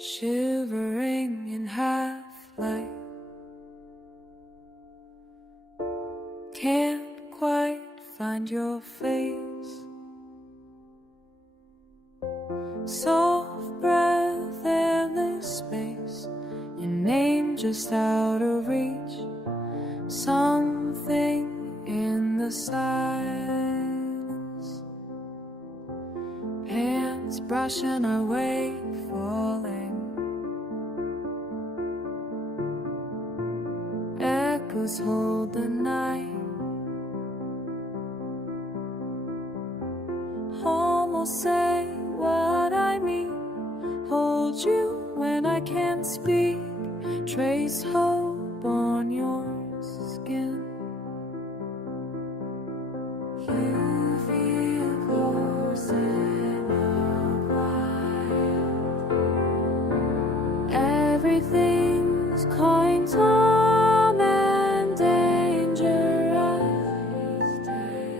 shivering in half-light. Can't quite find your face. Soft breath, endless space, your name just out of reach. Something in the silence, hands brushing away, falling. Echoes hold the night, almost say what I mean. Hold you when I can't speak, trace hope on your skin. You feel close in the quiet. Everything's calling time and dangerous day.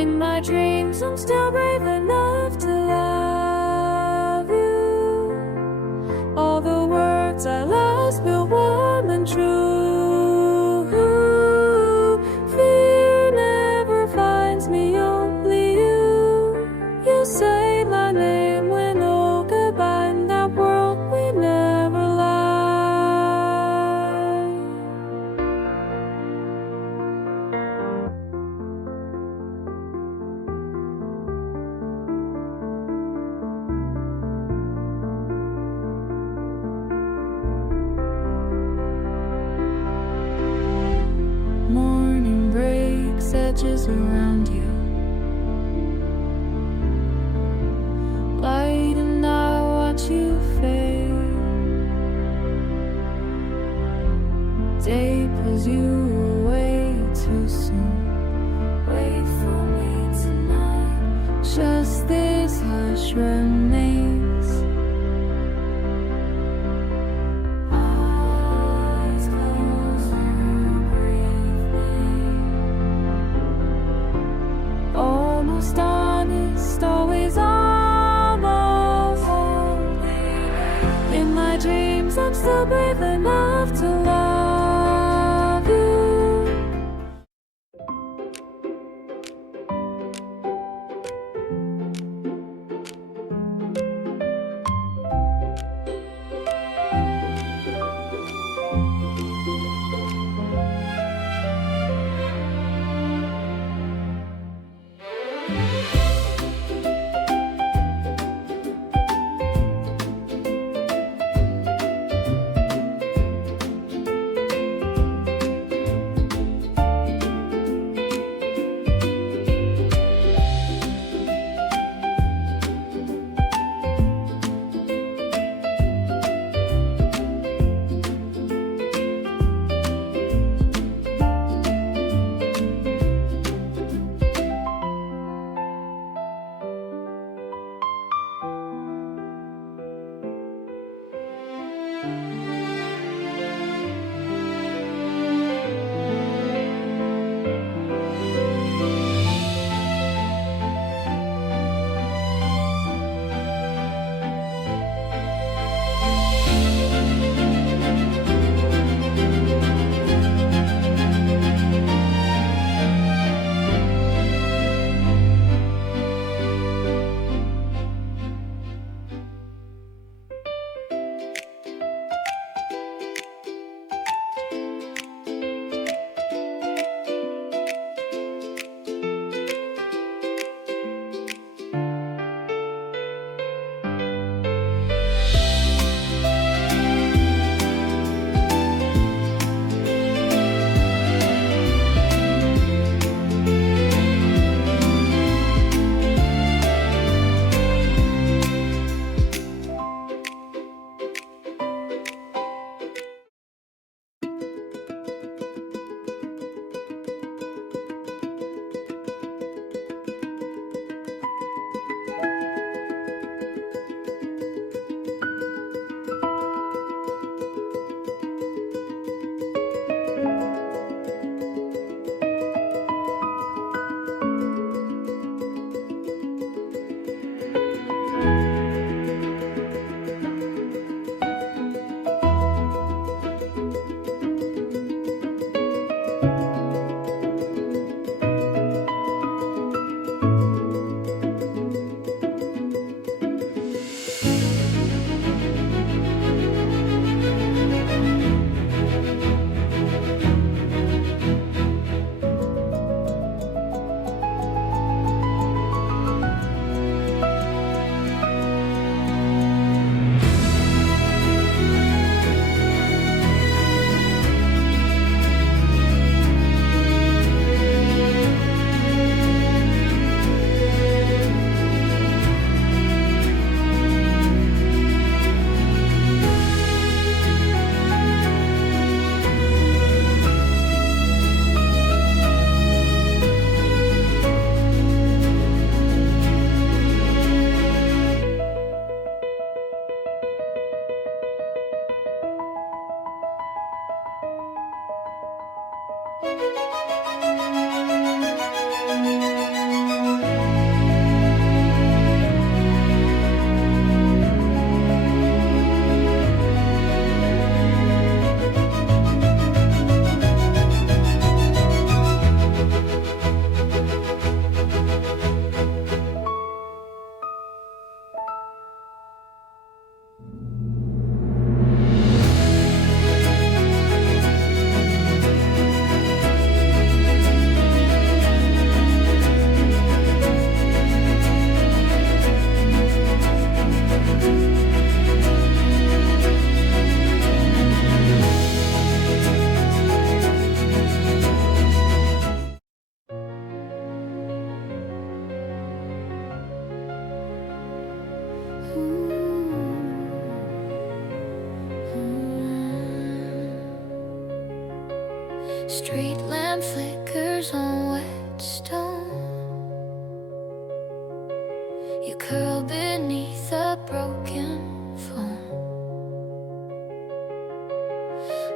In my dreams, I'm still brave enough to love you. All the words I lost feel warm and true. Fear never finds me, only you. You say my name when oh goodbye, in that world we never lie. Morning breaks, edges around you, light and I watch you fade. Day pulls you away too soon. Wait for me tonight, just this hush remains. Eyes closed, you breathe me. Almost honest, always almost. In my dreams, I'm still brave enough to love you. Street lamp flickers on wet stone. You curl beneath a broken phone.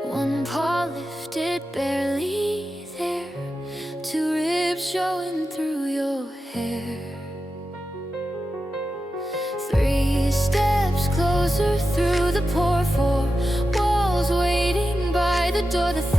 One paw lifted, barely there, two ribs showing through your hair. Three steps closer through the pour, four walls waiting by the door. The